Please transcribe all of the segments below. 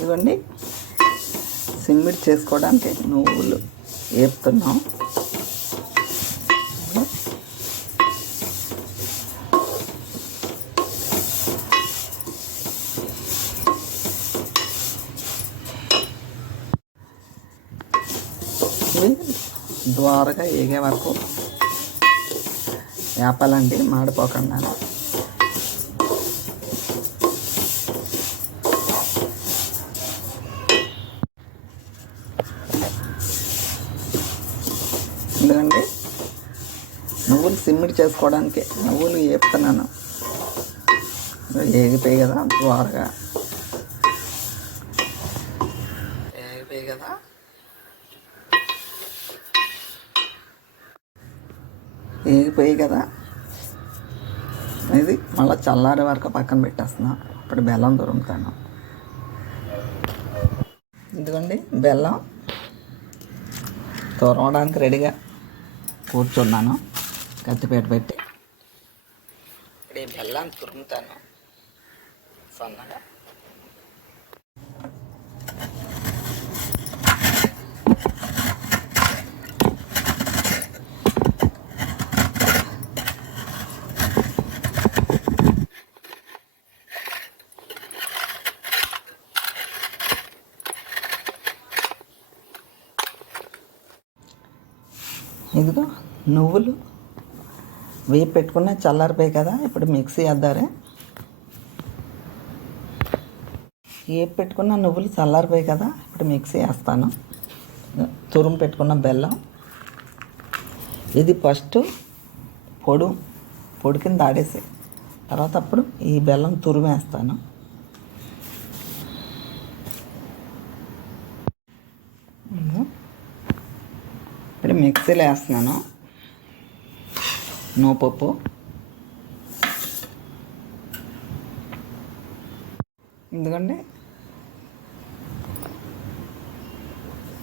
ఇదిగోండి. సిమ్మిడి చేసుకోవడానికి నువ్వులు వేపుతున్నాం ద్వారగా ఏగే వరకు వేపాలండి మాడిపోకుండా ఎందుకండి నువ్వులు సిమ్మిడి చేసుకోవడానికి నువ్వులు వేపుతున్నాను ఏగిపోయి కదా ద్వారగా. ఏగిపోయి కదా. ఏగిపోయి కదా. ఇది మళ్ళీ చల్లారే వరకు పక్కన పెట్టేస్తున్నా. ఇప్పుడు బెల్లం దొరుకుతాను. ఇదిగోండి బెల్లం. దొరవడానికి రెడీగా కూర్చున్నాను. కత్తిపేట పెట్టి. ఇప్పుడు ఈ బెల్లాన్ని తురుముతాను. సన్నగా. ఇదిగో నువ్వులు. వేపు పెట్టుకున్న చల్లారిపోయి కదా ఇప్పుడు మిక్సీ వేద్దారే. వేపు పెట్టుకున్న నువ్వులు చల్లారిపోయి కదా ఇప్పుడు మిక్సీ వేస్తాను. తురుము పెట్టుకున్న బెల్లం. ఇది ఫస్ట్ పొడు పొడి కింద ఆడేసి తర్వాత అప్పుడు ఈ బెల్లం తురుమేస్తాను ఇప్పుడు మిక్సీలో వేస్తున్నాను. నూపప్పు ఎందుకండి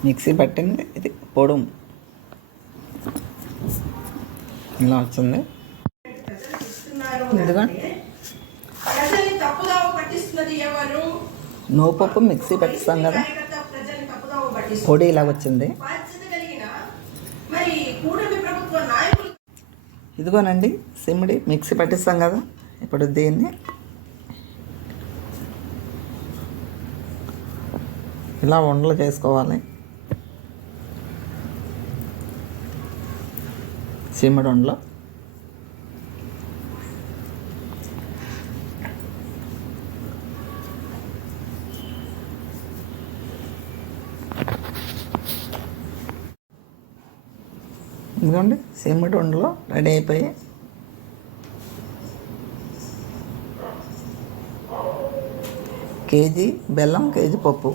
మిక్సీ పట్టింది ఇది పొడుం. ఇలా వచ్చింది ఎవరు? నూపప్పు మిక్సీ పట్టిస్తాం కదా. పొడి ఇలా వచ్చింది. ఇదిగోనండి సిమ్మిడి మిక్సీ పట్టిస్తాం కదా ఇప్పుడు దీన్ని ఇలా ఉండలు చేసుకోవాలి. సిమ్మిడి ఉండలు. ఇదిగోండి సిమ్మిడి ఉండలో రెడీ అయిపోయి. కేజీ బెల్లం కేజీ పప్పు.